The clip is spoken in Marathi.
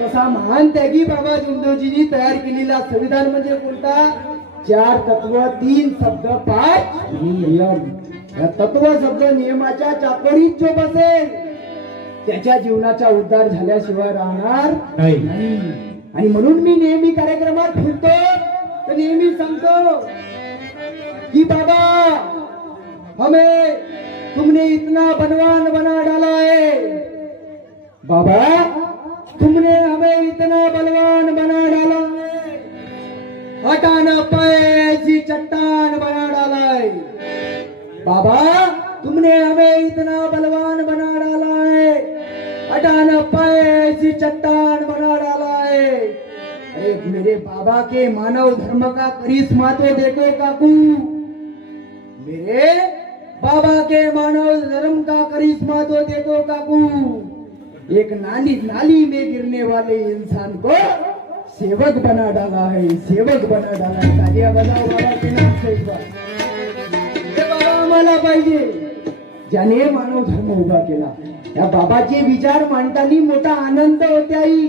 तसा महान त्यागी बाबा जुमदोजींनी तयार केलेला संविधान म्हणजे कोणता? 4 तत्व 3 शब्द 5 नियम. या तत्व शब्द नियमाच्या चाकोरीत जो बसेल त्याच्या जीवनाचा उद्धार झाल्याशिवाय राहणार नाही. आणि म्हणून मी नेहमी कार्यक्रमात फिरतो तर नेहमी सांगतो कि बाबा हमें तुमने इतना बलवान बना डाला है, बाबा तुमने हमें इतना बलवान बना डाला है, हटा न पाए ऐसी चट्टान बना डाला है. बाबा तुमने हमें इतना बलवान बना डाला है, हटा न पाए ऐसी चट्टान बना डाला है. अरे मेरे बाबा के मानव धर्म का करिश्मा तो देखो काकू, मेरे बाबा के मानव धर्म का करिश्मा तो देखो काकू. एक नाली में गिरने वाले इंसान को सेवक बना डाला है, सेवक बना डाला है. तालियां बजाओ बाबा के नाम से एक बार. हे बाबा आम्हाला पाहिजे ज्याने मानव धर्म उभा केला. या बाबाचे विचार मांडताना मोठा आनंद होते आई.